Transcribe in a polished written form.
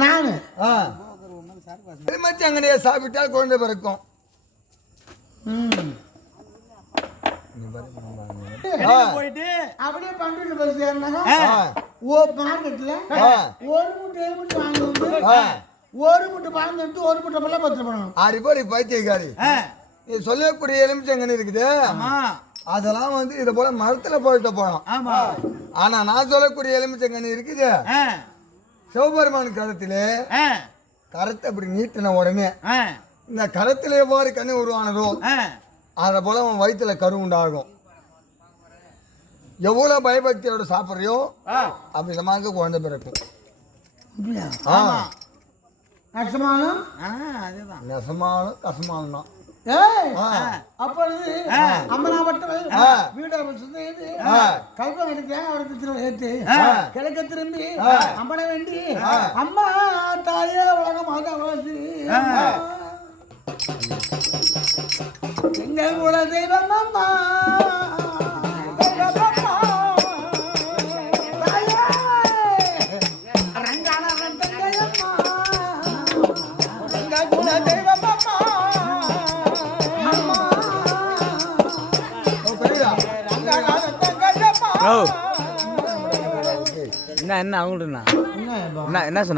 நானு எலுமிச்சங்கனியை சாப்பிட்டால் குழந்தை பிறக்கும். போயிட்டு அப்படியே பண்ருட்டி பஸ் ஏறினாங்க. மார்க்கெட்ல ஒரு முட்டை எலுமிச்சை வாங்கி வந்து ஒரு முட்டை பழம் தட்டு ஒரு முட்டை பழம் பத்து பண்ணணும். அடிப்படி பைத்தியக்காரி நீ சொல்லக்கூடிய எலுமிச்சங்கனி இருக்குது, அதெல்லாம் வந்து இதை போல மரத்துல போயிட்ட போறோம். ஆனா நான் சொல்லக்கூடிய எலுமிச்சங்கனி இருக்குது சிவபெருமான் கரத்திலே கரத்தை அப்படி நீட்டின உடனே இந்த கரத்திலே எவ்வாறு கண்ணி உருவானதோ அதை போல அவன் வயிற்றுல கரு உண்டாகும். எவ்வளவு பயபக்தியோட சாப்பிட்றியோ அவ்விதமாக குழந்தை பிறக்கும். நெசமானும் கசமானும் தான். அப்பொழுது அம்மனாவட்டவள் வீடு கல்பம் எடுத்தேன். அவருக்கு ஏற்று கிழக்க திரும்பி அம்மனை வேண்டி அம்மா தாயே உலகமாக வாசி எங்கள் கூட தெய்வம் அம்மா என்ன அவங்கள்ட்ட என்ன சொன்ன?